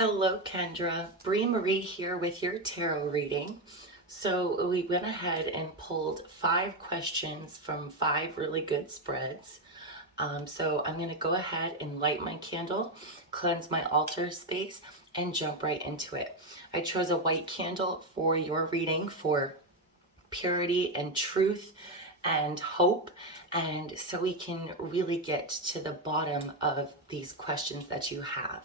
Hello, Kendra. Bree Marie here with your tarot reading. So we went ahead and pulled 5 questions from 5 really good spreads. So I'm going to go ahead and light my candle, cleanse my altar space, and jump right into it. I chose a white candle for your reading for purity and truth and hope, and so we can really get to the bottom of these questions that you have.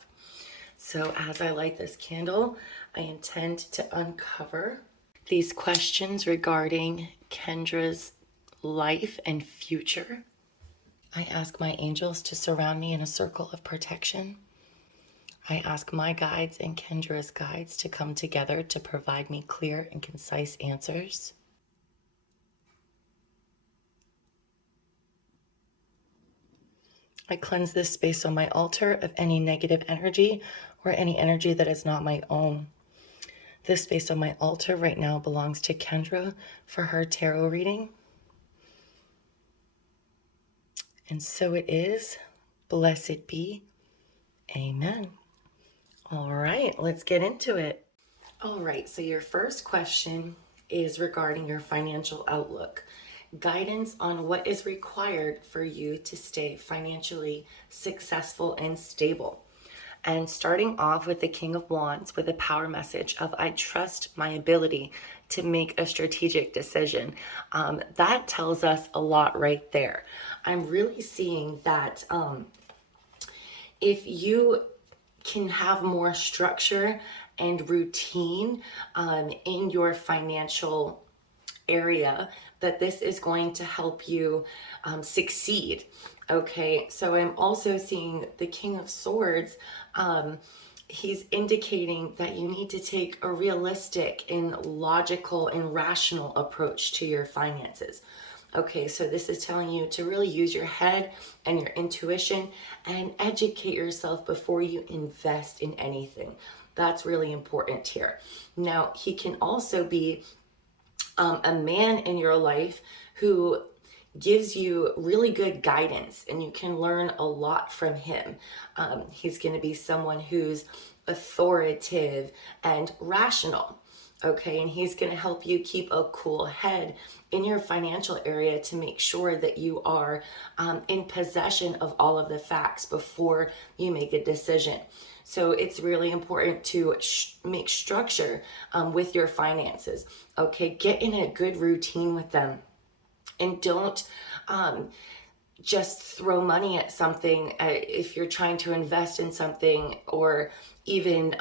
So as I light this candle, I intend to uncover these questions regarding Kendra's life and future. I ask my angels to surround me in a circle of protection. I ask my guides and Kendra's guides to come together to provide me clear and concise answers. I cleanse this space on my altar of any negative energy or any energy that is not my own. This space on my altar right now belongs to Kendra for her tarot reading. And so it is. Blessed be. Amen. All right, let's get into it. All right, so your first question is regarding your financial outlook. Guidance on what is required for you to stay financially successful and stable. And starting off with the King of Wands with a power message of I trust my ability to make a strategic decision. That tells us a lot right there. I'm really seeing that if you can have more structure and routine in your financial area, that this is going to help you succeed. Okay, so I'm also seeing the King of Swords. He's indicating that you need to take a realistic and logical and rational approach to your finances. Okay, so this is telling you to really use your head and your intuition and educate yourself before you invest in anything. That's really important here. Now, he can also be a man in your life who gives you really good guidance and you can learn a lot from him. He's going to be someone who's authoritative and rational. Okay, and he's going to help you keep a cool head in your financial area to make sure that you are in possession of all of the facts before you make a decision. So it's really important to make structure with your finances. Okay, get in a good routine with them. And don't just throw money at something if you're trying to invest in something, or even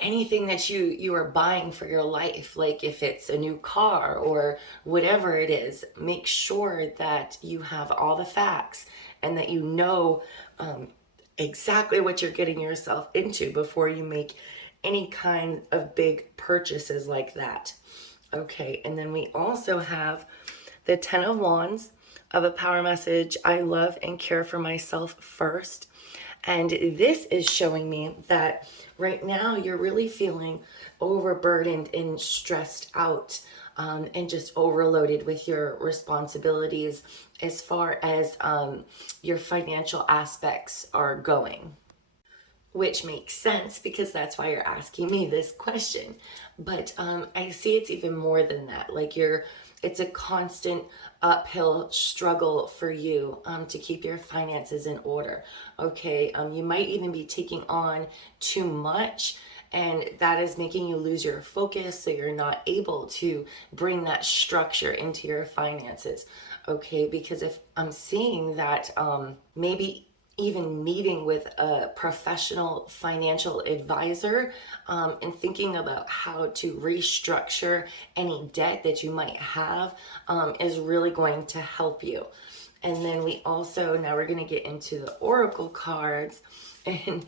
anything that you are buying for your life. Like if it's a new car or whatever it is, make sure that you have all the facts and that you know exactly what you're getting yourself into before you make any kind of big purchases like that. Okay, and then we also have the 10 of Wands of a power message. I love and care for myself first. And this is showing me that right now you're really feeling overburdened and stressed out and just overloaded with your responsibilities as far as your financial aspects are going. Which makes sense because that's why you're asking me this question. But I see it's even more than that. Like it's a constant uphill struggle for you to keep your finances in order. Okay, you might even be taking on too much, and that is making you lose your focus, so you're not able to bring that structure into your finances. Okay, because if I'm seeing that maybe even meeting with a professional financial advisor and thinking about how to restructure any debt that you might have is really going to help you. And then we also, now we're going to get into the oracle cards, and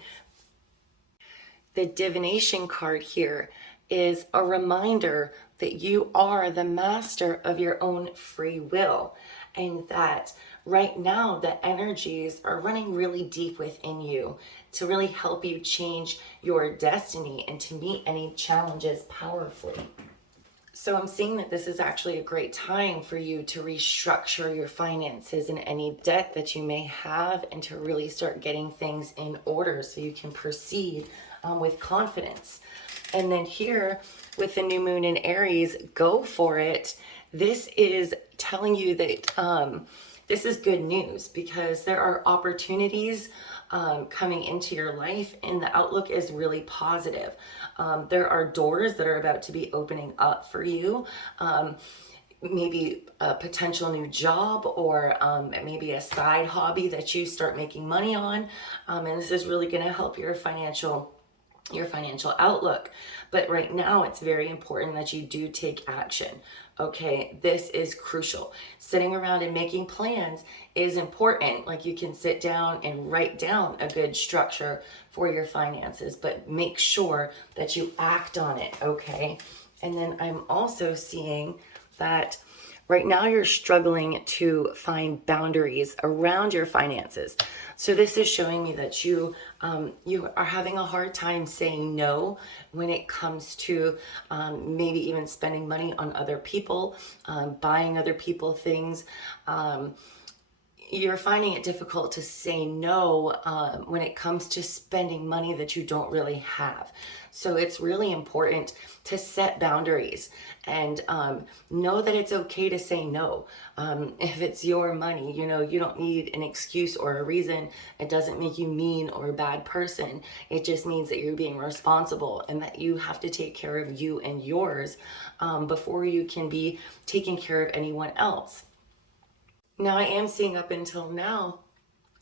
the divination card here is a reminder that you are the master of your own free will, and that right now the energies are running really deep within you to really help you change your destiny and to meet any challenges powerfully. So I'm seeing that this is actually a great time for you to restructure your finances and any debt that you may have, and to really start getting things in order so you can proceed with confidence. And then here with the new moon in Aries, go for it. This is telling you that this is good news, because there are opportunities coming into your life, and the outlook is really positive. There are doors that are about to be opening up for you. Maybe a potential new job, or maybe a side hobby that you start making money on. And this is really going to help your financial outlook. But right now, it's very important that you do take action. Okay, this is crucial. Sitting around and making plans is important. Like, you can sit down and write down a good structure for your finances, but make sure that you act on it. Okay. And then I'm also seeing that right now you're struggling to find boundaries around your finances. So this is showing me that you are having a hard time saying no when it comes to maybe even spending money on other people, buying other people things. You're finding it difficult to say no when it comes to spending money that you don't really have. So it's really important to set boundaries and know that it's okay to say no. If it's your money, you don't need an excuse or a reason. It doesn't make you mean or a bad person. It just means that you're being responsible, and that you have to take care of you and yours before you can be taking care of anyone else. Now, I am seeing up until now,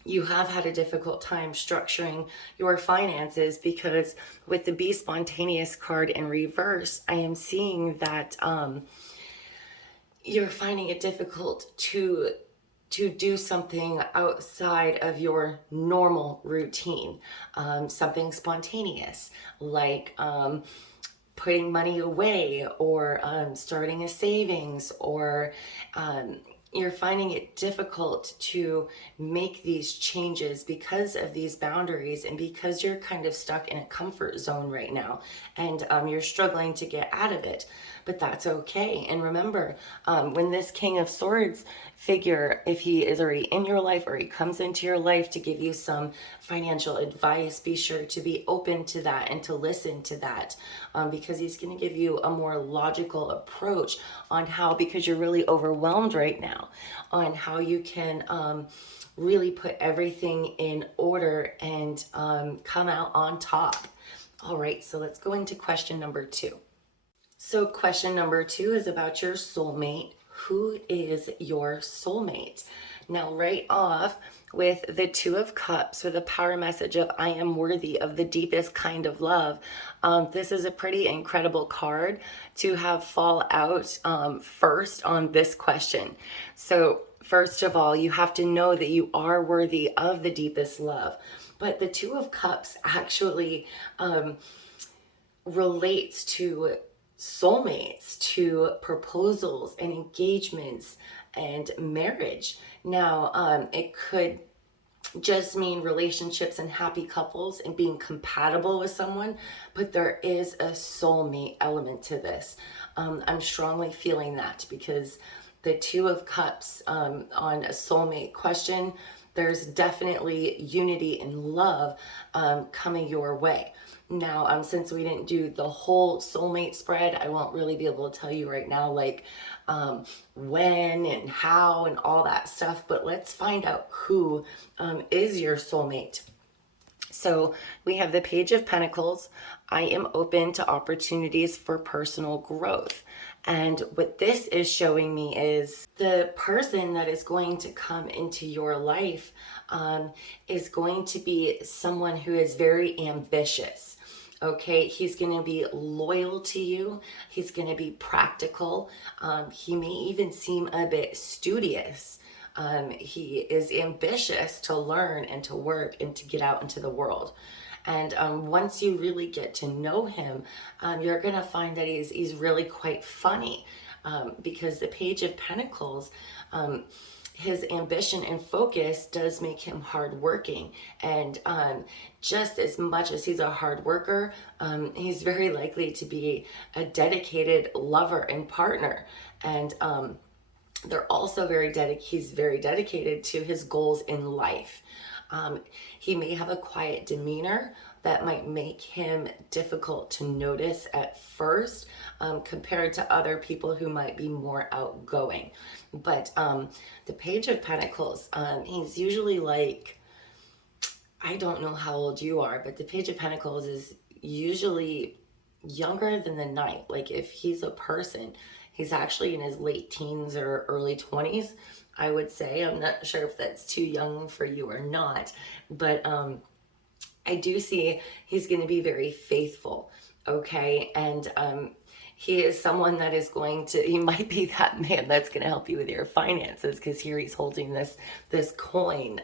you have had a difficult time structuring your finances, because with the Be Spontaneous card in reverse, I am seeing that you're finding it difficult to do something outside of your normal routine, something spontaneous, like putting money away, or starting a savings, or you're finding it difficult to make these changes because of these boundaries, and because you're kind of stuck in a comfort zone right now, and you're struggling to get out of it. But that's okay. And remember, when this King of Swords figure, if he is already in your life, or he comes into your life to give you some financial advice, be sure to be open to that and to listen to that, because he's going to give you a more logical approach on how, because you're really overwhelmed right now, on how you can really put everything in order and come out on top. All right, so let's go into question number 2. So question number 2 is about your soulmate. Who is your soulmate? Now, right off with the 2 of Cups, or the power message of I am worthy of the deepest kind of love. This is a pretty incredible card to have fall out first on this question. So first of all, you have to know that you are worthy of the deepest love. But the 2 of Cups actually relates to soulmates, to proposals and engagements and marriage. Now, it could just mean relationships and happy couples and being compatible with someone, but there is a soulmate element to this. I'm strongly feeling that, because the 2 of Cups on a soulmate question, there's definitely unity and love coming your way. Now, since we didn't do the whole soulmate spread, I won't really be able to tell you right now, like when and how and all that stuff, but let's find out who is your soulmate. So we have the Page of Pentacles. I am open to opportunities for personal growth. And what this is showing me is the person that is going to come into your life is going to be someone who is very ambitious. Okay, he's going to be loyal to you. He's going to be practical. He may even seem a bit studious. He is ambitious to learn and to work and to get out into the world. And once you really get to know him, you're going to find that he's really quite funny, because the Page of Pentacles, his ambition and focus does make him hardworking. And just as much as he's a hard worker, he's very likely to be a dedicated lover and partner. And they're also he's very dedicated to his goals in life. He may have a quiet demeanor that might make him difficult to notice at first, compared to other people who might be more outgoing. But the Page of Pentacles, he's usually like, I don't know how old you are, but the Page of Pentacles is usually younger than the Knight. Like if he's a person, he's actually in his late teens or early 20s, I would say. I'm not sure if that's too young for you or not, but I do see he's going to be very faithful, okay? And he is someone that is he might be that man that's going to help you with your finances, because here he's holding this coin,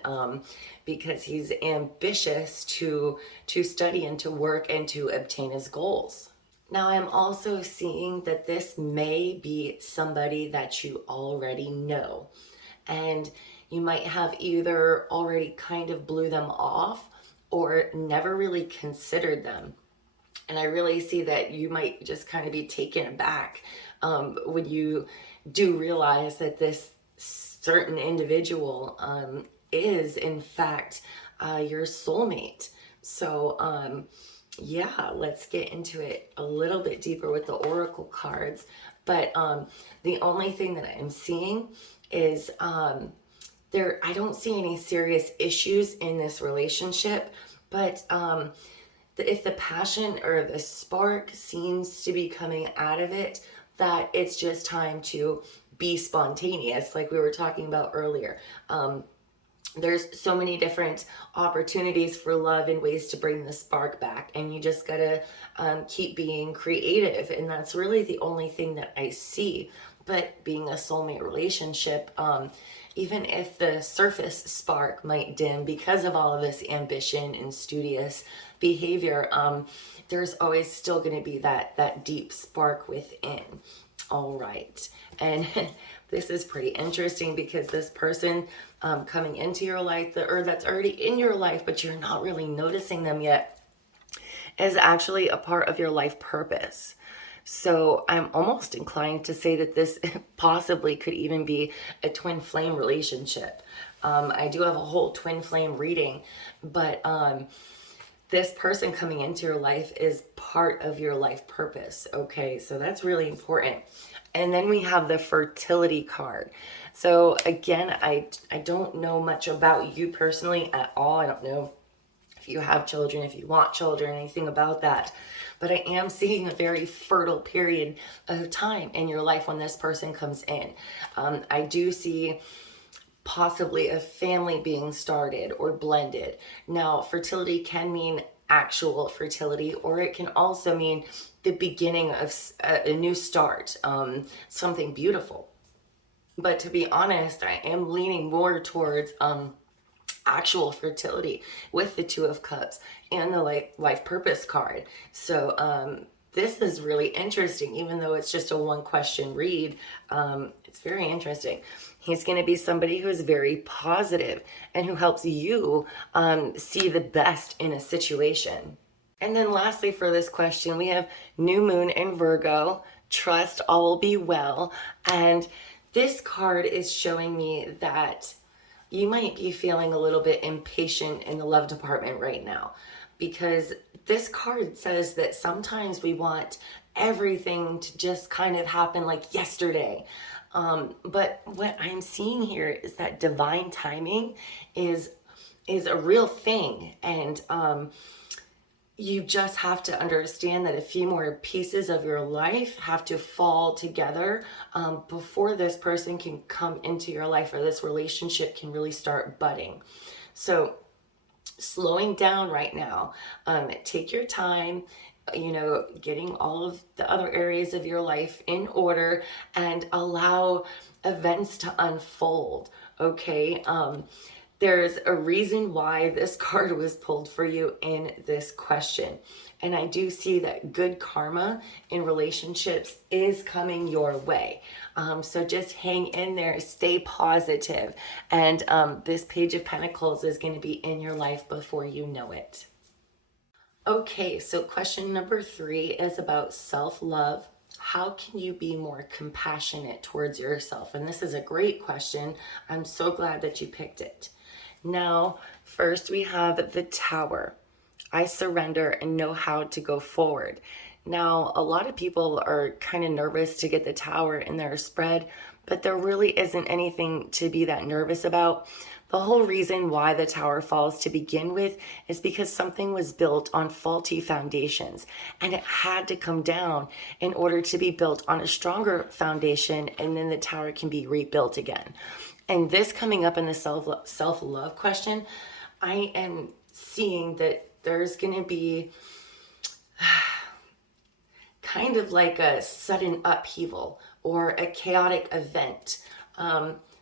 because he's ambitious to study and to work and to obtain his goals. Now, I'm also seeing that this may be somebody that you already know, and you might have either already kind of blew them off or never really considered them. And I really see that you might just kind of be taken aback when you do realize that this certain individual is, in fact, your soulmate. So, yeah, let's get into it a little bit deeper with the oracle cards. But the only thing that I'm seeing is I don't see any serious issues in this relationship, but if the passion or the spark seems to be coming out of it, that it's just time to be spontaneous, like we were talking about earlier. There's so many different opportunities for love and ways to bring the spark back, and you just gotta keep being creative, and that's really the only thing that I see. But being a soulmate relationship, even if the surface spark might dim because of all of this ambition and studious behavior, there's always still going to be that deep spark within. All right, and this is pretty interesting because this person coming into your life, or that's already in your life but you're not really noticing them yet, is actually a part of your life purpose. So I'm almost inclined to say that this possibly could even be a twin flame relationship. I do have a whole twin flame reading, but this person coming into your life is part of your life purpose. Okay, so that's really important. And then we have the fertility card. So again, I don't know much about you personally at all. I don't know if you have children, if you want children, anything about that. But I am seeing a very fertile period of time in your life when this person comes in. I do see possibly a family being started or blended. Now, fertility can mean actual fertility, or it can also mean the beginning of a new start, something beautiful. But to be honest, I am leaning more towards actual fertility with the Two of Cups and the life purpose card. So this is really interesting, even though it's just a one question read. It's very interesting. He's going to be somebody who is very positive and who helps you see the best in a situation. And then lastly for this question, we have New Moon in Virgo, trust all will be well. And this card is showing me that you might be feeling a little bit impatient in the love department right now, because this card says that sometimes we want everything to just kind of happen like yesterday. But what I'm seeing here is that divine timing is a real thing. And you just have to understand that a few more pieces of your life have to fall together before this person can come into your life, or this relationship can really start budding. So slowing down right now, take your time, getting all of the other areas of your life in order and allow events to unfold. Okay. there's a reason why this card was pulled for you in this question. And I do see that good karma in relationships is coming your way. So just hang in there, stay positive. And this Page of Pentacles is going to be in your life before you know it. Okay, so question number 3 is about self-love. How can you be more compassionate towards yourself? And this is a great question. I'm so glad that you picked it. Now, first we have the Tower. I surrender and know how to go forward. Now, a lot of people are kind of nervous to get the Tower in their spread, but there really isn't anything to be that nervous about. The whole reason why the Tower falls to begin with is because something was built on faulty foundations, and it had to come down in order to be built on a stronger foundation, and then the Tower can be rebuilt again. And this coming up in the self-love question, I am seeing that there's going to be kind of like a sudden upheaval or a chaotic event,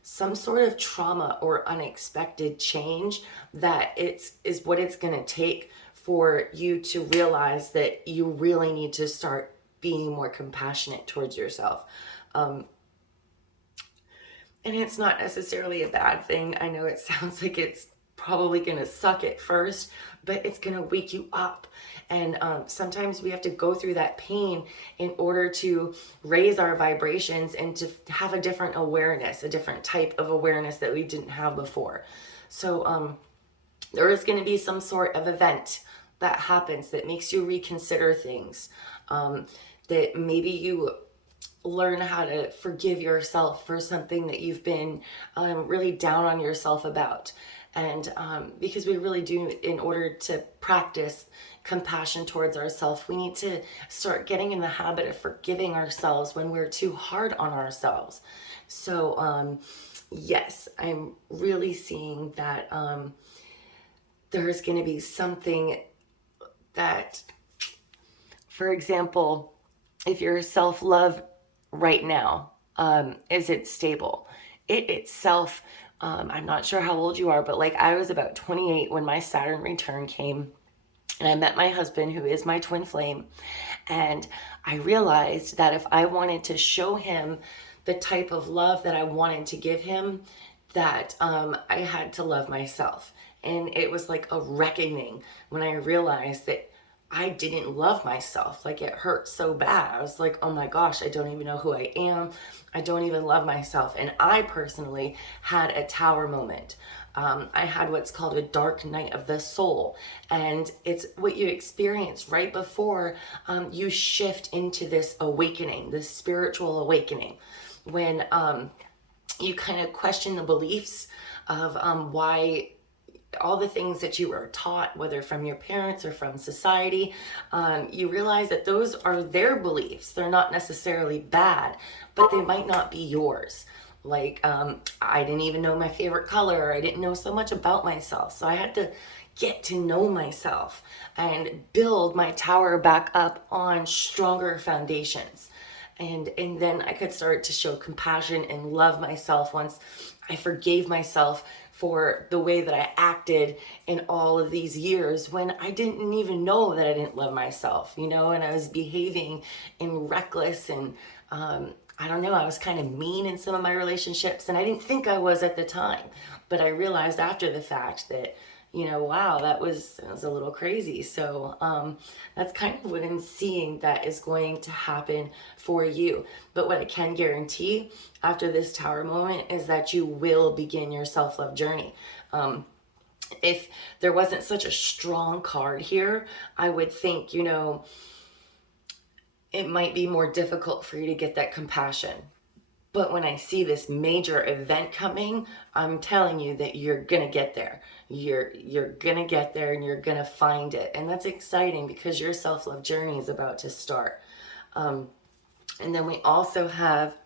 some sort of trauma or unexpected change that is what it's going to take for you to realize that you really need to start being more compassionate towards yourself. And it's not necessarily a bad thing. I know it sounds like it's probably going to suck at first, but it's going to wake you up. And sometimes we have to go through that pain in order to raise our vibrations and to have a different awareness, a different type of awareness that we didn't have before. So there is going to be some sort of event that happens that makes you reconsider things, that maybe you learn how to forgive yourself for something that you've been really down on yourself about. And because we really do, in order to practice compassion towards ourselves, we need to start getting in the habit of forgiving ourselves when we're too hard on ourselves. So yes, I'm really seeing that there's going to be something that, for example, if your self-love right now, is it stable? It itself, I'm not sure how old you are, but like I was about 28 when my Saturn return came, and I met my husband, who is my twin flame. And I realized that if I wanted to show him the type of love that I wanted to give him, that I had to love myself. And it was like a reckoning when I realized that I didn't love myself. Like, it hurt so bad. I was like, oh my gosh, I don't even know who I am. I don't even love myself. And I personally had a Tower moment. I had what's called a dark night of the soul. And it's what you experience right before you shift into this awakening, this spiritual awakening. When you kind of question the beliefs of why all the things that you were taught, whether from your parents or from society, you realize that those are their beliefs. They're not necessarily bad, but they might not be yours. Like, I didn't even know my favorite color. I didn't know so much about myself. So I had to get to know myself and build my Tower back up on stronger foundations. And then I could start to show compassion and love myself once I forgave myself for the way that I acted in all of these years when I didn't even know that I didn't love myself, and I was behaving in reckless and I don't know, I was kind of mean in some of my relationships, and I didn't think I was at the time, but I realized after the fact that, wow, that was a little crazy. So that's kind of what I'm seeing that is going to happen for you. But what I can guarantee after this Tower moment is that you will begin your self-love journey. If there wasn't such a strong card here, I would think, it might be more difficult for you to get that compassion. But when I see this major event coming, I'm telling you that you're going to get there. You're going to get there and you're going to find it. And that's exciting because your self-love journey is about to start. And then we also have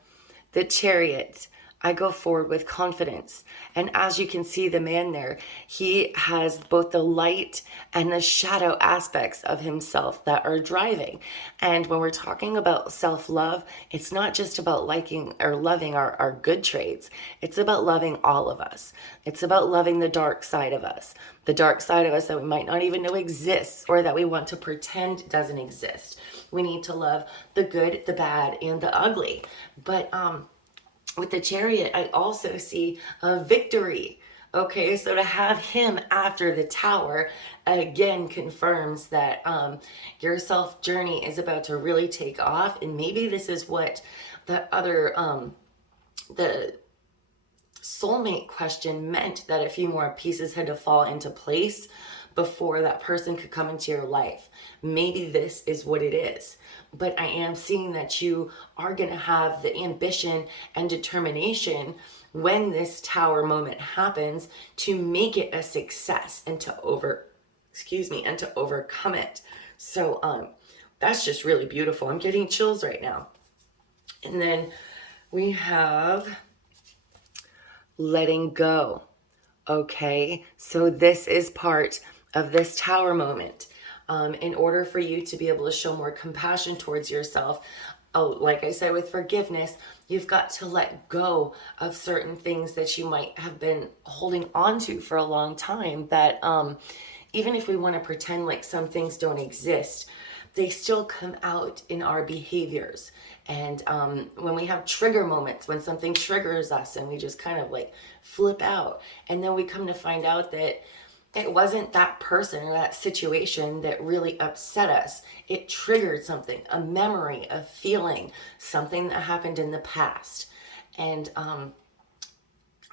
the Chariot. I go forward with confidence. And as you can see, the man there, he has both the light and the shadow aspects of himself that are driving. And when we're talking about self-love, it's not just about liking or loving our good traits. It's about loving all of us. It's about loving the dark side of us. The dark side of us that we might not even know exists, or that we want to pretend doesn't exist. We need to love the good, the bad, and the ugly. But with the Chariot, I also see a victory. Okay, so to have him after the Tower again confirms that your self journey is about to really take off. And maybe this is what the other the soulmate question meant, that a few more pieces had to fall into place before that person could come into your life. Maybe this is what it is. But I am seeing that you are going to have the ambition and determination when this Tower moment happens to make it a success and to overcome it. So that's just really beautiful. I'm getting chills right now. And then we have letting go. Okay, so this is part of this Tower moment. In order for you to be able to show more compassion towards yourself, like I said, with forgiveness, you've got to let go of certain things that you might have been holding on to for a long time, that even if we want to pretend like some things don't exist, they still come out in our behaviors. And when we have trigger moments, when something triggers us and we just kind of like flip out, and then we come to find out that it wasn't that person or that situation that really upset us. It triggered something, a memory, a feeling, something that happened in the past. And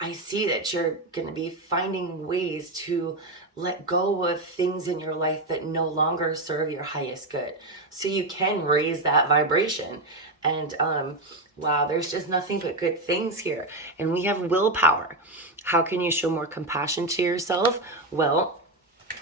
I see that you're going to be finding ways to let go of things in your life that no longer serve your highest good, so you can raise that vibration. And wow, there's just nothing but good things here. And we have willpower. How can you show more compassion to yourself? Well,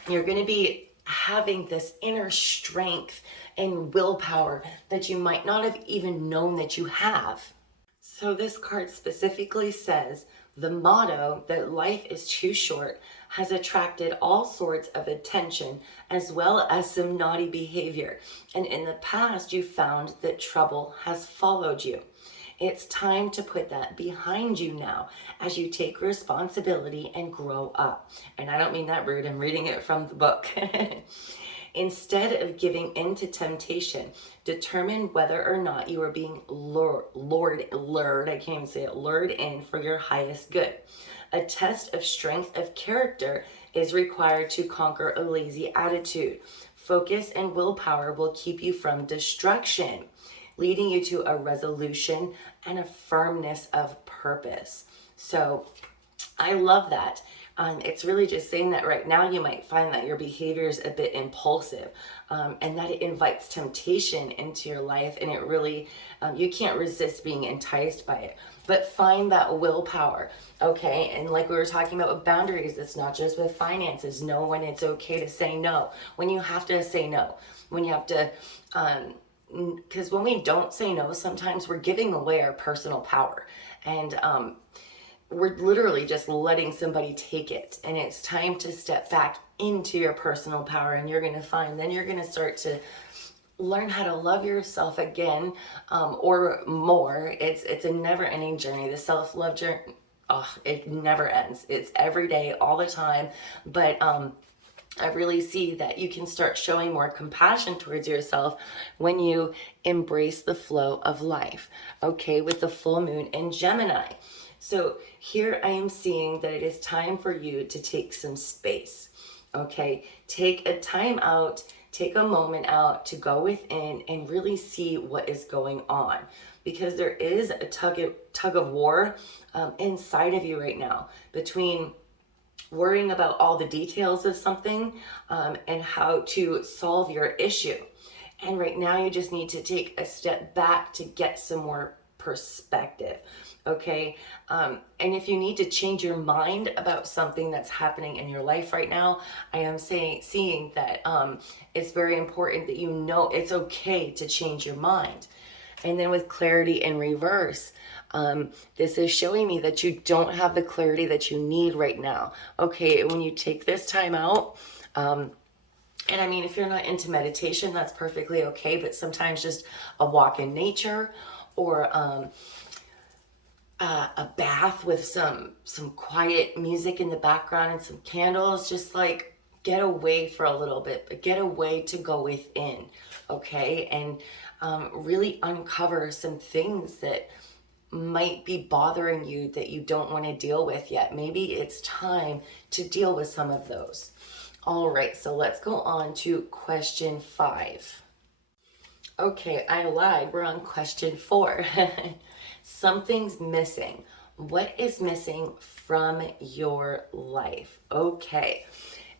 you're going to be having this inner strength and willpower that you might not have even known that you have. So this card specifically says the motto that life is too short has attracted all sorts of attention, as well as some naughty behavior. And in the past, you found that trouble has followed you. It's time to put that behind you now as you take responsibility and grow up. And I don't mean that rude, I'm reading it from the book. Instead of giving in to temptation, determine whether or not you are being lured in for your highest good. A test of strength of character is required to conquer a lazy attitude. Focus and willpower will keep you from destruction, leading you to a resolution and a firmness of purpose. So I love that. It's really just saying that right now you might find that your behavior is a bit impulsive, and that it invites temptation into your life, and it really, you can't resist being enticed by it. But find that willpower, okay? And like we were talking about with boundaries, it's not just with finances. Know when it's okay to say no, when you have to say no, when you have to, because when we don't say no, sometimes we're giving away our personal power. And we're literally just letting somebody take it. And it's time to step back into your personal power. And you're going to find, then you're going to start to learn how to love yourself again, or more. It's a never-ending journey. The self-love journey, it never ends. It's every day, all the time. But I really see that you can start showing more compassion towards yourself when you embrace the flow of life, okay, with the full moon in Gemini. So here I am seeing that it is time for you to take some space, okay? Take a time out, take a moment out to go within and really see what is going on, because there is a tug of war inside of you right now between worrying about all the details of something and how to solve your issue. And right now you just need to take a step back to get some more perspective, okay? And if you need to change your mind about something that's happening in your life right now, I am seeing that it's very important that you know it's okay to change your mind. And then with clarity in reverse, this is showing me that you don't have the clarity that you need right now. Okay, when you take this time out, and I mean, if you're not into meditation, that's perfectly okay, but sometimes just a walk in nature, or a bath with some quiet music in the background and some candles, just like get away for a little bit, but get away to go within, okay? And really uncover some things that might be bothering you that you don't want to deal with yet. Maybe it's time to deal with some of those. All right, so let's go on to question 5. Okay, I lied. We're on question 4. Something's missing. What is missing from your life? Okay,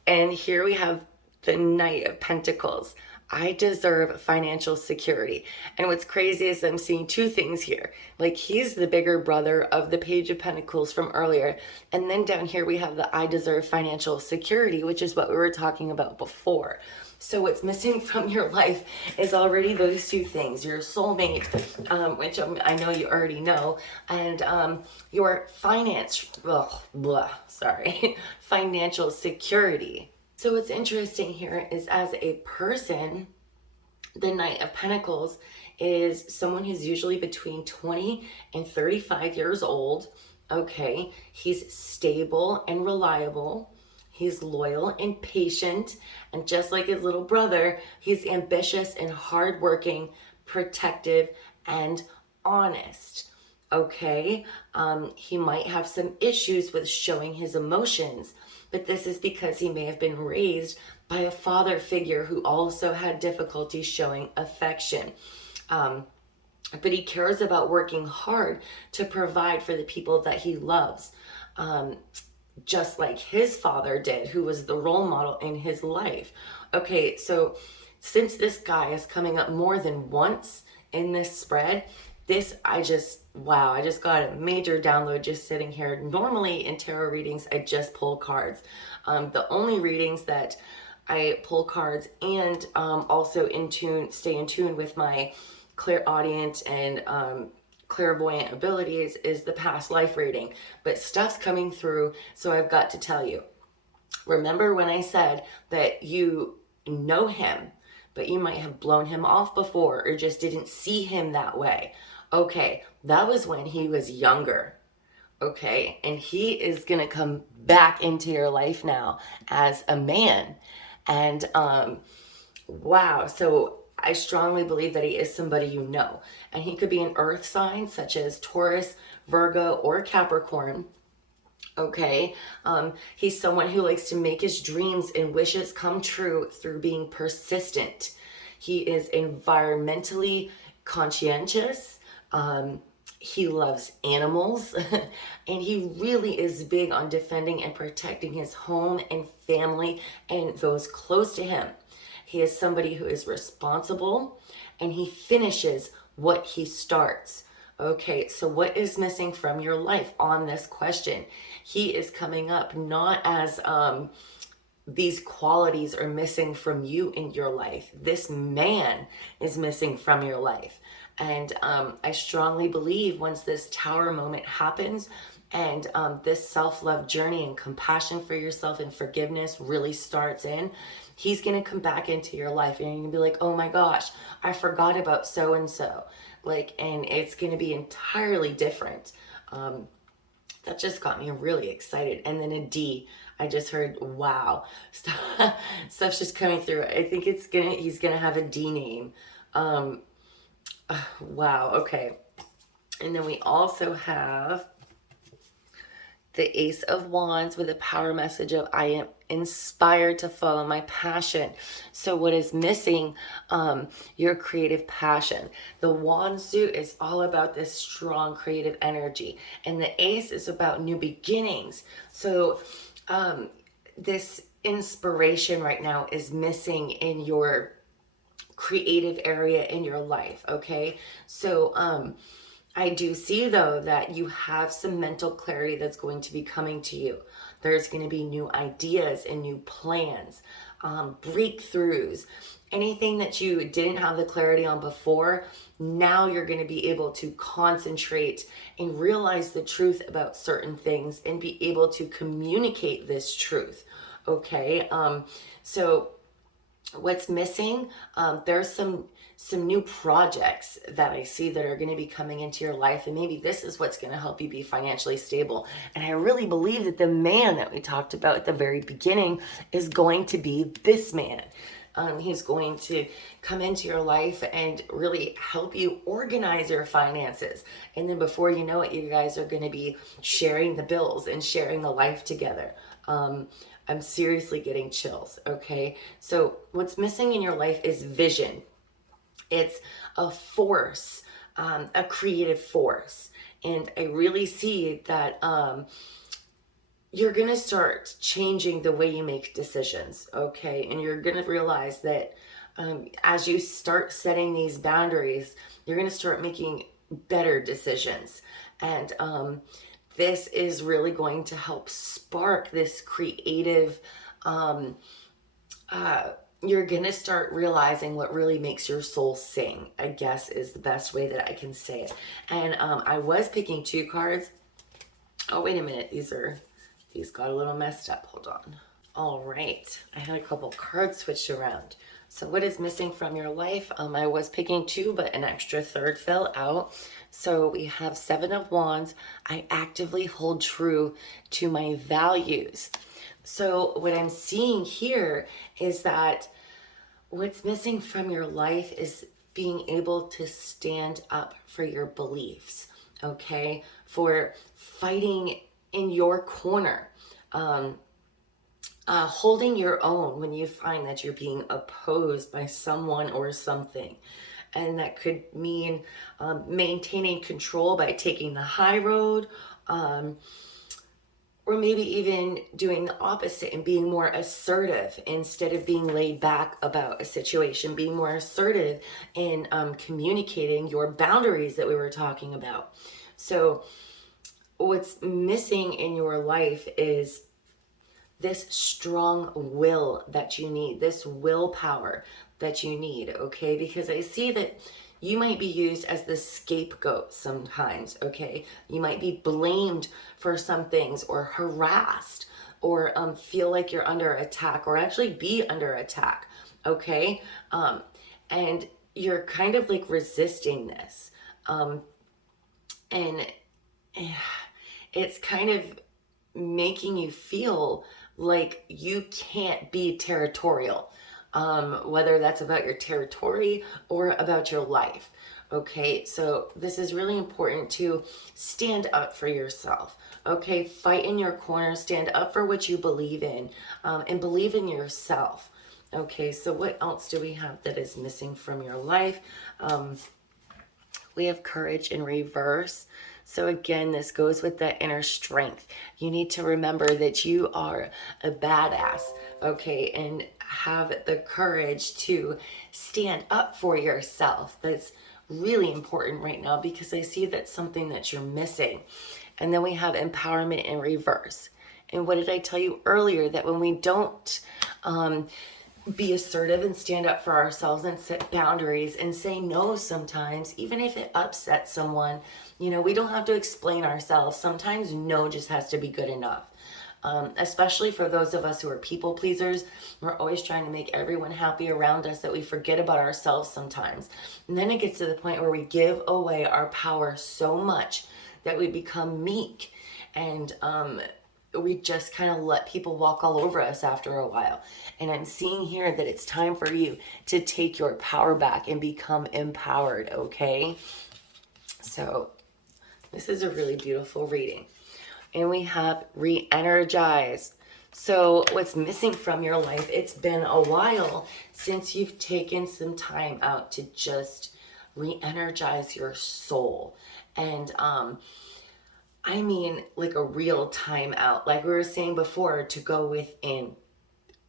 and here we have the Knight of Pentacles. I deserve financial security. And what's crazy is I'm seeing two things here. Like, he's the bigger brother of the Page of Pentacles from earlier. And then down here we have the I deserve financial security, which is what we were talking about before. So what's missing from your life is already those two things: your soulmate, which I know you already know, and your financial security. So what's interesting here is, as a person, the Knight of Pentacles is someone who's usually between 20 and 35 years old. Okay, he's stable and reliable. He's loyal and patient. And just like his little brother, he's ambitious and hardworking, protective, and honest. Okay, he might have some issues with showing his emotions, but this is because he may have been raised by a father figure who also had difficulty showing affection. But he cares about working hard to provide for the people that he loves, just like his father did, who was the role model in his life. Okay, so since this guy is coming up more than once in this spread, I just got a major download just sitting here. Normally in tarot readings, I just pull cards. The only readings that I pull cards and also stay in tune with my clairaudient and clairvoyant abilities is the past life reading. But stuff's coming through, so I've got to tell you. Remember when I said that you know him, but you might have blown him off before or just didn't see him that way? Okay, that was when he was younger. Okay, and he is gonna come back into your life now as a man. And wow, so I strongly believe that he is somebody you know. And he could be an earth sign such as Taurus, Virgo, or Capricorn. Okay, he's someone who likes to make his dreams and wishes come true through being persistent. He is environmentally conscientious. He loves animals, and he really is big on defending and protecting his home and family and those close to him. He is somebody who is responsible, and he finishes what he starts. Okay, so what is missing from your life on this question? He is coming up not as these qualities are missing from you in your life. This man is missing from your life. And I strongly believe once this tower moment happens and this self-love journey and compassion for yourself and forgiveness really starts in, he's going to come back into your life and you're going to be like, oh my gosh, I forgot about so-and-so. Like, and it's going to be entirely different. That just got me really excited. And then a D, I just heard, wow, stuff's just coming through. I think he's gonna have a D name. Wow, okay. And then we also have the Ace of Wands with a power message of, I am inspired to follow my passion. So what is missing? Your creative passion. The Wand suit is all about this strong creative energy. And the Ace is about new beginnings. So this inspiration right now is missing in your creative area in your life, okay? So I do see though that you have some mental clarity that's going to be coming to you. There's going to be new ideas and new plans. breakthroughs, anything that you didn't have the clarity on before. Now you're going to be able to concentrate and realize the truth about certain things and be able to communicate this truth. Okay. So what's missing, there's some new projects that I see that are going to be coming into your life, and maybe this is what's going to help you be financially stable. And I really believe that the man that we talked about at the very beginning is going to be this man. He's going to come into your life and really help you organize your finances. And then before you know it, you guys are going to be sharing the bills and sharing the life together. I'm seriously getting chills, okay? So what's missing in your life is vision. It's a force, a creative force. And I really see that you're going to start changing the way you make decisions, okay? And you're going to realize that as you start setting these boundaries, you're going to start making better decisions. And this is really going to help spark this creative, you're going to start realizing what really makes your soul sing, I guess is the best way that I can say it. And I was picking 2 cards. Oh, wait a minute. These got a little messed up. Hold on. All right. I had a couple cards switched around. So what is missing from your life? I was picking 2, but an extra third fell out. So we have 7 of Wands. I actively hold true to my values. So what I'm seeing here is that what's missing from your life is being able to stand up for your beliefs, okay? For fighting in your corner, holding your own when you find that you're being opposed by someone or something. And that could mean maintaining control by taking the high road, or maybe even doing the opposite and being more assertive instead of being laid back about a situation, being more assertive in communicating your boundaries that we were talking about. So what's missing in your life is this strong will that you need, this willpower that you need, okay? Because I see that you might be used as the scapegoat sometimes, okay? You might be blamed for some things or harassed or feel like you're under attack or actually be under attack, okay? And you're kind of like resisting this. And it's kind of making you feel like you can't be territorial, whether that's about your territory or about your life. Okay, so this is really important to stand up for yourself. Okay, fight in your corner, stand up for what you believe in, and believe in yourself. Okay, so what else do we have that is missing from your life? We have courage in reverse. So again, this goes with that inner strength. You need to remember that you are a badass, okay, and have the courage to stand up for yourself. That's really important right now because I see that's something that you're missing. And then we have empowerment in reverse. And what did I tell you earlier? That when we don't be assertive and stand up for ourselves and set boundaries and say no sometimes, even if it upsets someone, you know, we don't have to explain ourselves. Sometimes no just has to be good enough. Especially for those of us who are people pleasers, we're always trying to make everyone happy around us that we forget about ourselves sometimes. And then it gets to the point where we give away our power so much that we become meek and we just kind of let people walk all over us after a while. And I'm seeing here that it's time for you to take your power back and become empowered, okay? So this is a really beautiful reading. And we have re-energized. So what's missing from your life, it's been a while since you've taken some time out to just re-energize your soul. And I mean like a real time out, like we were saying before, to go within.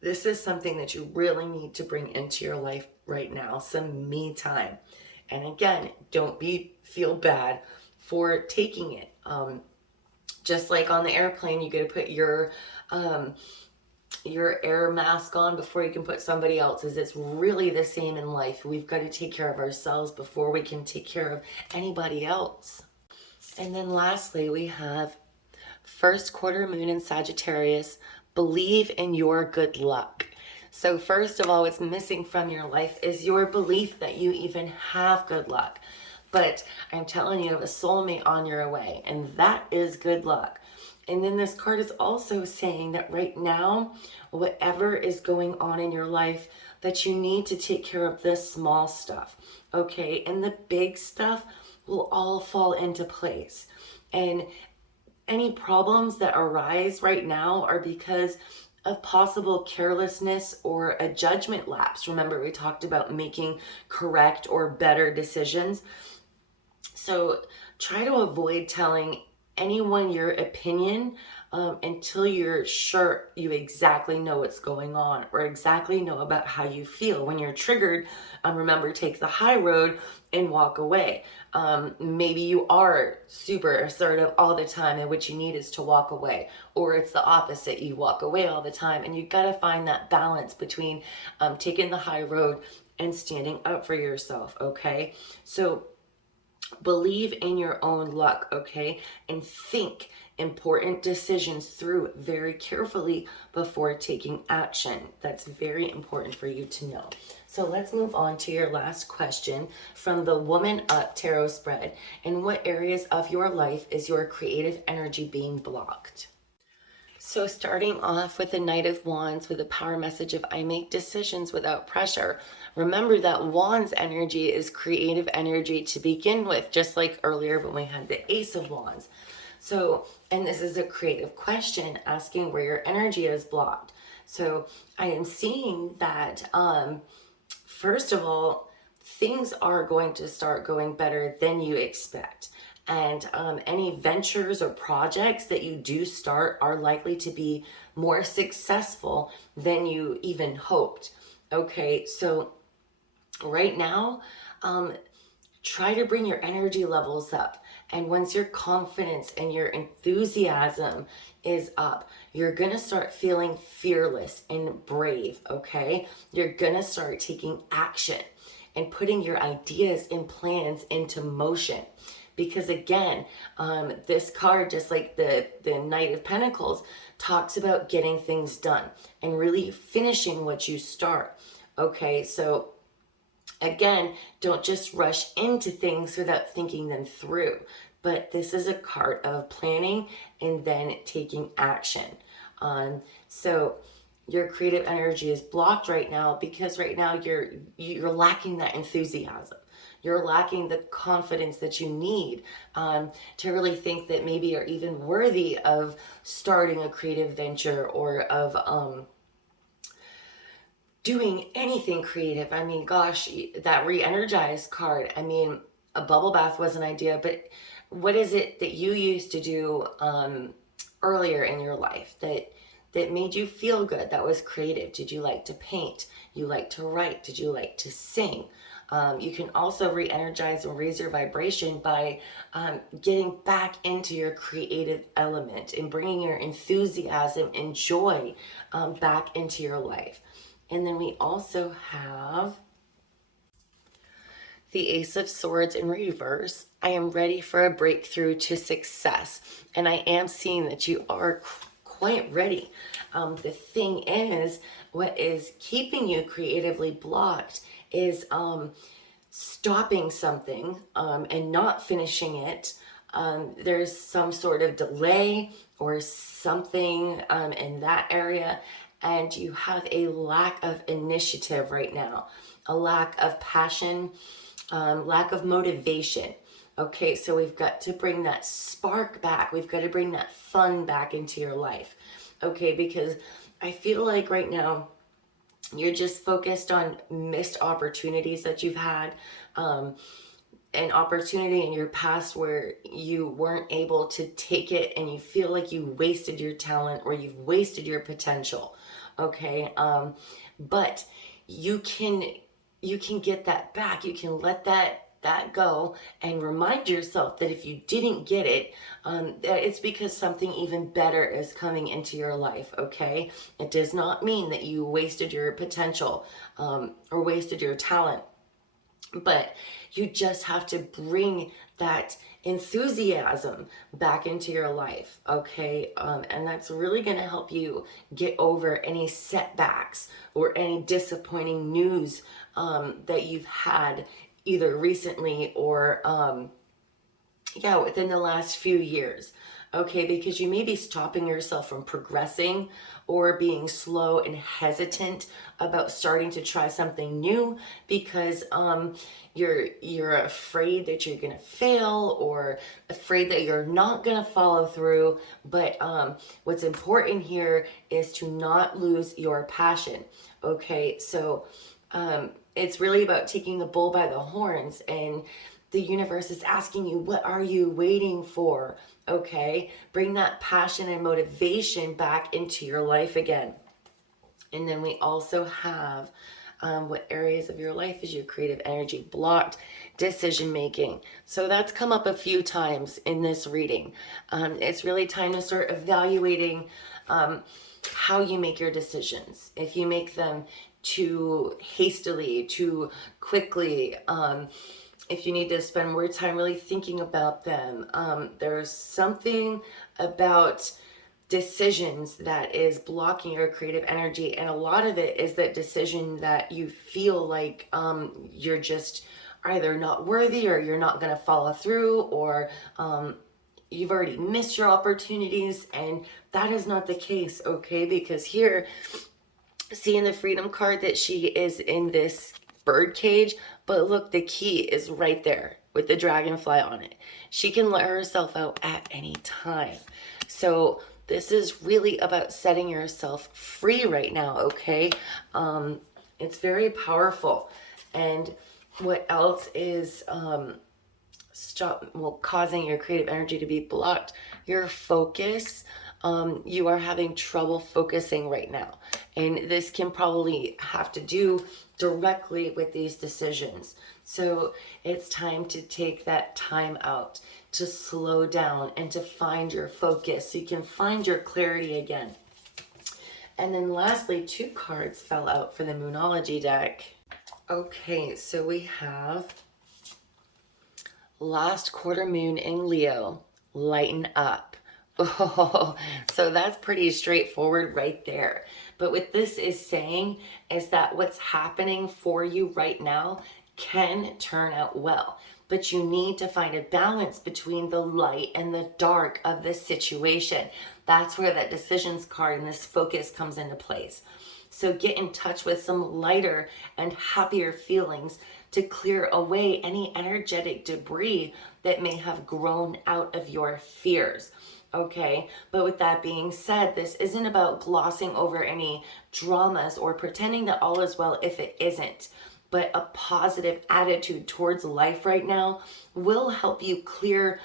This is something that you really need to bring into your life right now, some me time. And again, don't feel bad for taking it. Just like on the airplane, you get to put your your air mask on before you can put somebody else's. It's really the same in life. We've got to take care of ourselves before we can take care of anybody else. And then lastly, we have first quarter moon in Sagittarius. Believe in your good luck. So first of all, what's missing from your life is your belief that you even have good luck. But I'm telling you, you have a soulmate on your way, and that is good luck. And then this card is also saying that right now, whatever is going on in your life, that you need to take care of this small stuff, okay? And the big stuff will all fall into place. And any problems that arise right now are because of possible carelessness or a judgment lapse. Remember, we talked about making correct or better decisions. So try to avoid telling anyone your opinion until you're sure you exactly know what's going on or exactly know about how you feel. When you're triggered, remember, take the high road and walk away. Maybe you are super assertive all the time and what you need is to walk away, or it's the opposite. You walk away all the time, and you got to find that balance between taking the high road and standing up for yourself, okay? So believe in your own luck, okay? And think important decisions through very carefully before taking action. That's very important for you to know. So let's move on to your last question from the Woman Up Tarot spread. In what areas of your life is your creative energy being blocked? So starting off with the Knight of Wands with the power message of I make decisions without pressure. Remember that Wands energy is creative energy to begin with, just like earlier when we had the Ace of Wands. So, and this is a creative question asking where your energy is blocked. So I am seeing that, first of all, things are going to start going better than you expect. And any ventures or projects that you do start are likely to be more successful than you even hoped. Okay, so right now, try to bring your energy levels up. And once your confidence and your enthusiasm is up, you're going to start feeling fearless and brave, okay? You're going to start taking action and putting your ideas and plans into motion. Because again, this card, just like the Knight of Pentacles, talks about getting things done and really finishing what you start. Okay, so again, don't just rush into things without thinking them through. But this is a card of planning and then taking action. So your creative energy is blocked right now because right now you're lacking that enthusiasm. You're lacking the confidence that you need to really think that maybe you're even worthy of starting a creative venture or of doing anything creative. I mean, gosh, that re-energize card. I mean, a bubble bath was an idea, but what is it that you used to do earlier in your life that made you feel good, that was creative? Did you like to paint? You like to write? Did you like to sing? You can also re-energize and raise your vibration by getting back into your creative element and bringing your enthusiasm and joy back into your life. And then we also have the Ace of Swords in reverse. I am ready for a breakthrough to success. And I am seeing that you are quite ready. The thing is, what is keeping you creatively blocked is stopping something and not finishing it. There's some sort of delay or something in that area, and you have a lack of initiative right now, a lack of passion, lack of motivation. Okay, so we've got to bring that spark back. We've got to bring that fun back into your life. Okay, because I feel like right now you're just focused on missed opportunities that you've had, an opportunity in your past where you weren't able to take it and you feel like you wasted your talent or you've wasted your potential. Okay, but you can get that back. You can let that that go and remind yourself that if you didn't get it, that it's because something even better is coming into your life, okay? It does not mean that you wasted your potential or wasted your talent, but you just have to bring that enthusiasm back into your life, okay? And that's really going to help you get over any setbacks or any disappointing news that you've had either recently or within the last few years, okay? Because you may be stopping yourself from progressing or being slow and hesitant about starting to try something new because you're afraid that you're gonna fail or afraid that you're not gonna follow through. But what's important here is to not lose your passion, okay? So it's really about taking the bull by the horns, and the universe is asking you, what are you waiting for? Okay, bring that passion and motivation back into your life again. And then we also have what areas of your life is your creative energy blocked? Decision making. So that's come up a few times in this reading. It's really time to start evaluating how you make your decisions. If you make them too hastily, too quickly, if you need to spend more time really thinking about them. There's something about decisions that is blocking your creative energy, and a lot of it is that decision that you feel like you're just either not worthy or you're not going to follow through, or you've already missed your opportunities, and that is not the case, okay? Because here, seeing the freedom card, that she is in this bird cage, but look, the key is right there with the dragonfly on it. She can let herself out at any time. So this is really about setting yourself free right now, okay? It's very powerful. And what else is causing your creative energy to be blocked? Your focus. You are having trouble focusing right now, and this can probably have to do directly with these decisions. So it's time to take that time out to slow down and to find your focus so you can find your clarity again. And then lastly, 2 cards fell out for the Moonology deck. Okay, so we have last quarter moon in Leo, lighten up. Oh, so that's pretty straightforward right there. But what this is saying is that what's happening for you right now can turn out well, but you need to find a balance between the light and the dark of the situation. That's where that decisions card and this focus comes into place. So get in touch with some lighter and happier feelings to clear away any energetic debris that may have grown out of your fears. Okay, but with that being said, this isn't about glossing over any dramas or pretending that all is well if it isn't. But a positive attitude towards life right now will help you clear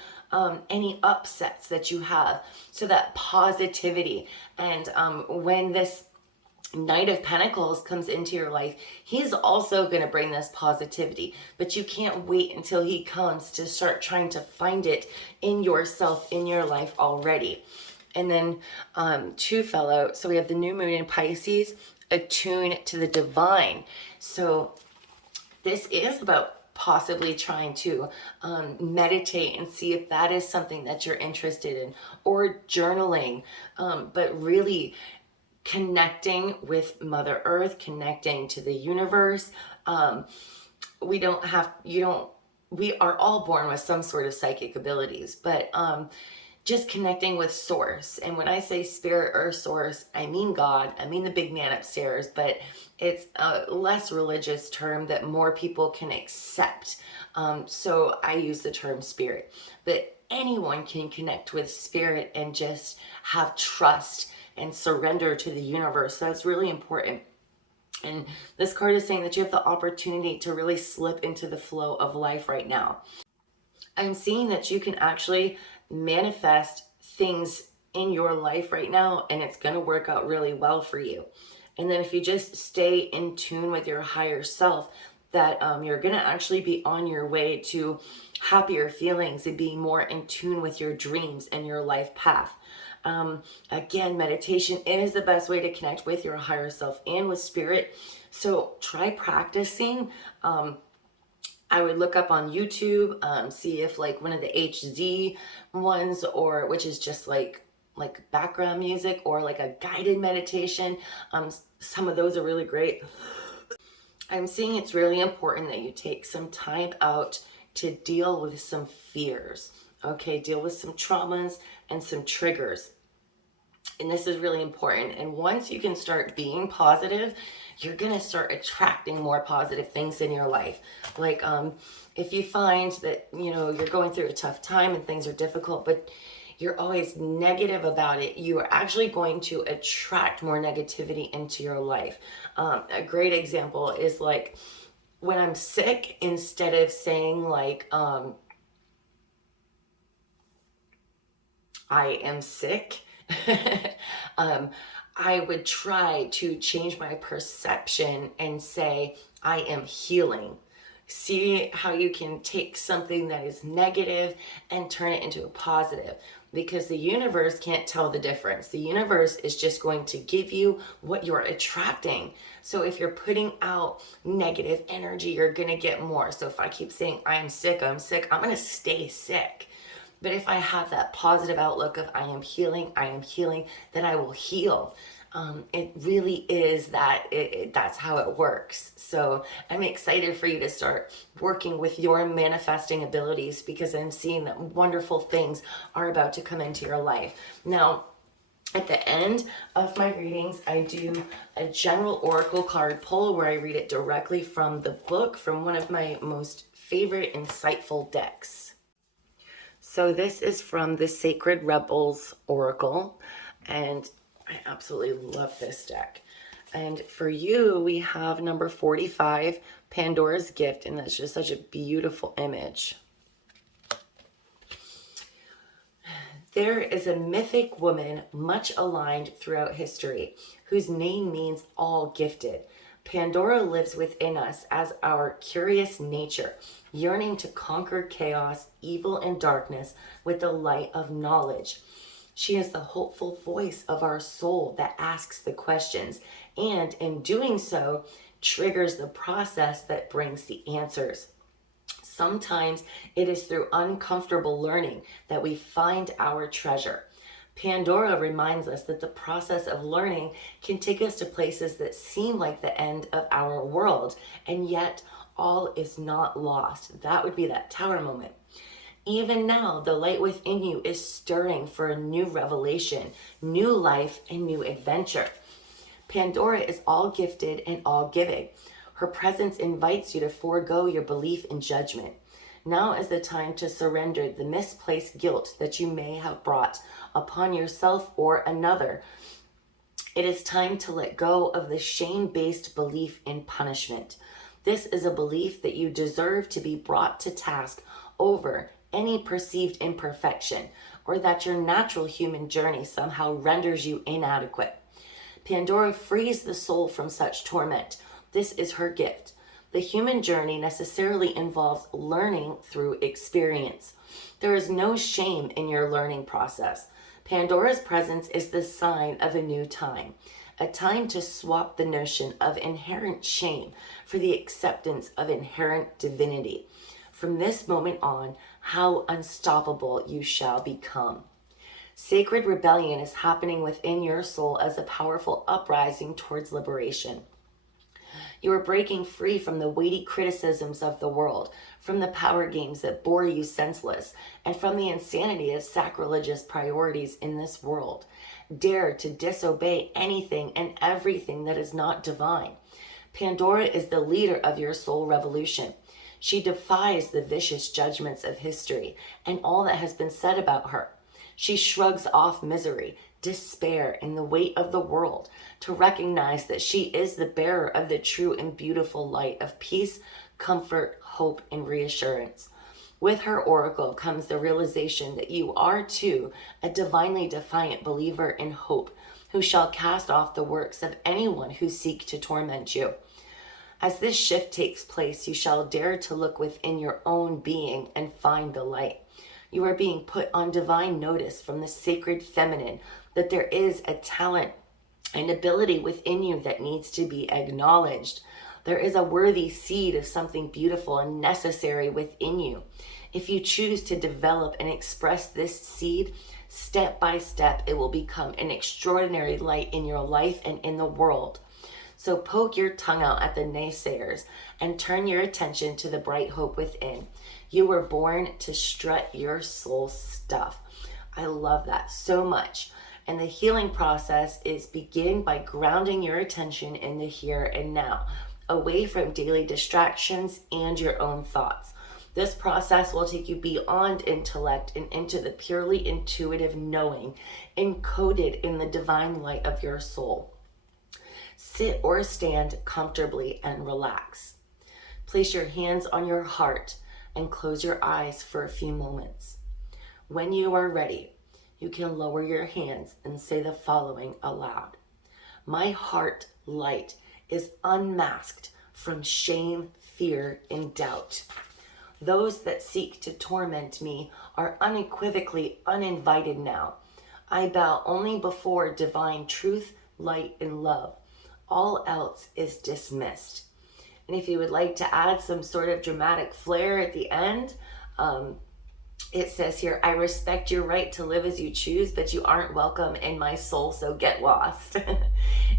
any upsets that you have. So that positivity, and when this Knight of Pentacles comes into your life, he's also going to bring this positivity, but you can't wait until he comes to start trying to find it in yourself, in your life already. And then 2 fell out. So we have the new moon in Pisces, attune to the divine. So this is about possibly trying to meditate and see if that is something that you're interested in, or journaling, but really connecting with Mother Earth, connecting to the universe. We are all born with some sort of psychic abilities, but just connecting with source. And when I say spirit or source, I mean God, I mean the big man upstairs, but it's a less religious term that more people can accept. So I use the term spirit, but anyone can connect with spirit and just have trust and surrender to the universe. So that's really important. And this card is saying that you have the opportunity to really slip into the flow of life right now. I'm seeing that you can actually manifest things in your life right now, and it's going to work out really well for you. And then if you just stay in tune with your higher self, that you're going to actually be on your way to happier feelings and being more in tune with your dreams and your life path. Again, meditation is the best way to connect with your higher self and with spirit. So try practicing. I would look up on YouTube, see if like one of the HZ ones, or which is just like background music, or like a guided meditation. Some of those are really great. I'm seeing it's really important that you take some time out to deal with some fears. Okay, deal with some traumas and some triggers. And this is really important. And once you can start being positive, you're going to start attracting more positive things in your life. Like if you find that, you're going through a tough time and things are difficult, but you're always negative about it, you are actually going to attract more negativity into your life. A great example is like when I'm sick, instead of saying like, I am sick, I would try to change my perception and say, I am healing. See how you can take something that is negative and turn it into a positive, because the universe can't tell the difference. The universe is just going to give you what you're attracting. So if you're putting out negative energy, you're going to get more. So if I keep saying, I'm sick, I'm going to stay sick. But if I have that positive outlook of I am healing, then I will heal. It really is that's how it works. So I'm excited for you to start working with your manifesting abilities, because I'm seeing that wonderful things are about to come into your life. Now, at the end of my readings, I do a general oracle card pull where I read it directly from the book, from one of my most favorite insightful decks. So this is from the Sacred Rebels Oracle, and I absolutely love this deck. And for you, we have number 45, Pandora's Gift, and that's just such a beautiful image. There is a mythic woman much aligned throughout history, whose name means all gifted. Pandora lives within us as our curious nature, yearning to conquer chaos, evil, and darkness with the light of knowledge. She is the hopeful voice of our soul that asks the questions, and in doing so, triggers the process that brings the answers. Sometimes it is through uncomfortable learning that we find our treasure. Pandora reminds us that the process of learning can take us to places that seem like the end of our world, and yet all is not lost. That would be that tower moment. Even now, the light within you is stirring for a new revelation, new life, and new adventure. Pandora is all gifted and all giving. Her presence invites you to forego your belief in judgment. Now is the time to surrender the misplaced guilt that you may have brought upon yourself or another. It is time to let go of the shame-based belief in punishment. This is a belief that you deserve to be brought to task over any perceived imperfection, or that your natural human journey somehow renders you inadequate. Pandora frees the soul from such torment. This is her gift. The human journey necessarily involves learning through experience. There is no shame in your learning process. Pandora's presence is the sign of a new time, a time to swap the notion of inherent shame for the acceptance of inherent divinity. From this moment on, how unstoppable you shall become. Sacred rebellion is happening within your soul as a powerful uprising towards liberation. You are breaking free from the weighty criticisms of the world, from the power games that bore you senseless, and from the insanity of sacrilegious priorities in this world. Dare to disobey anything and everything that is not divine. Pandora is the leader of your soul revolution. She defies the vicious judgments of history and all that has been said about her. She shrugs off misery, despair, and the weight of the world to recognize that she is the bearer of the true and beautiful light of peace, comfort, hope, and reassurance. With her oracle comes the realization that you are too a divinely defiant believer in hope, who shall cast off the works of anyone who seek to torment you. As this shift takes place, you shall dare to look within your own being and find the light. You are being put on divine notice from the sacred feminine that there is a talent and ability within you that needs to be acknowledged. There is a worthy seed of something beautiful and necessary within you. If you choose to develop and express this seed, step by step, it will become an extraordinary light in your life and in the world. So poke your tongue out at the naysayers and turn your attention to the bright hope within. You were born to strut your soul stuff. I love that so much. And the healing process is begin by grounding your attention in the here and now, away from daily distractions and your own thoughts. This process will take you beyond intellect and into the purely intuitive knowing encoded in the divine light of your soul. Sit or stand comfortably and relax. Place your hands on your heart and close your eyes for a few moments. When you are ready, you can lower your hands and say the following aloud. My heart light is unmasked from shame, fear, and doubt. Those that seek to torment me are unequivocally uninvited now. I bow only before divine truth, light, and love. All else is dismissed. And if you would like to add some sort of dramatic flair at the end, it says here, I respect your right to live as you choose, but you aren't welcome in my soul, so get lost.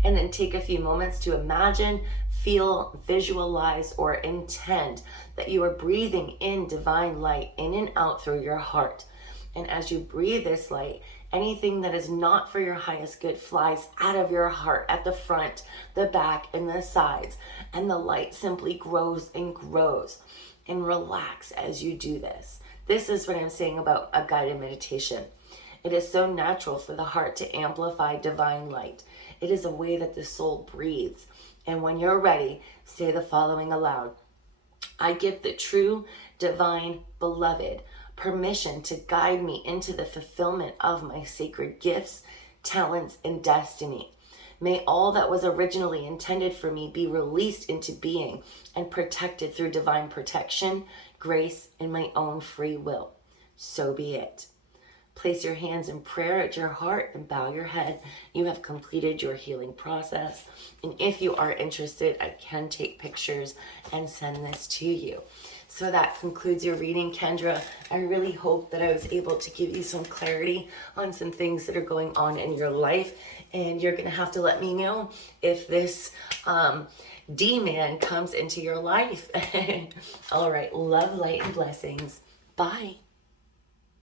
And then take a few moments to imagine, feel, visualize, or intend that you are breathing in divine light in and out through your heart. And as you breathe this light, anything that is not for your highest good flies out of your heart at the front, the back, and the sides. And the light simply grows and grows. And relax as you do this. This is what I'm saying about a guided meditation. It is so natural for the heart to amplify divine light. It is a way that the soul breathes. And when you're ready, say the following aloud. I give the true, divine, beloved permission to guide me into the fulfillment of my sacred gifts, talents, and destiny. May all that was originally intended for me be released into being and protected through divine protection, grace, and my own free will. So be it. Place your hands in prayer at your heart and bow your head. You have completed your healing process. And if you are interested, I can take pictures and send this to you. So that concludes your reading, Kendra. I really hope that I was able to give you some clarity on some things that are going on in your life. And you're going to have to let me know if this D-man comes into your life. All right. Love, light, and blessings. Bye.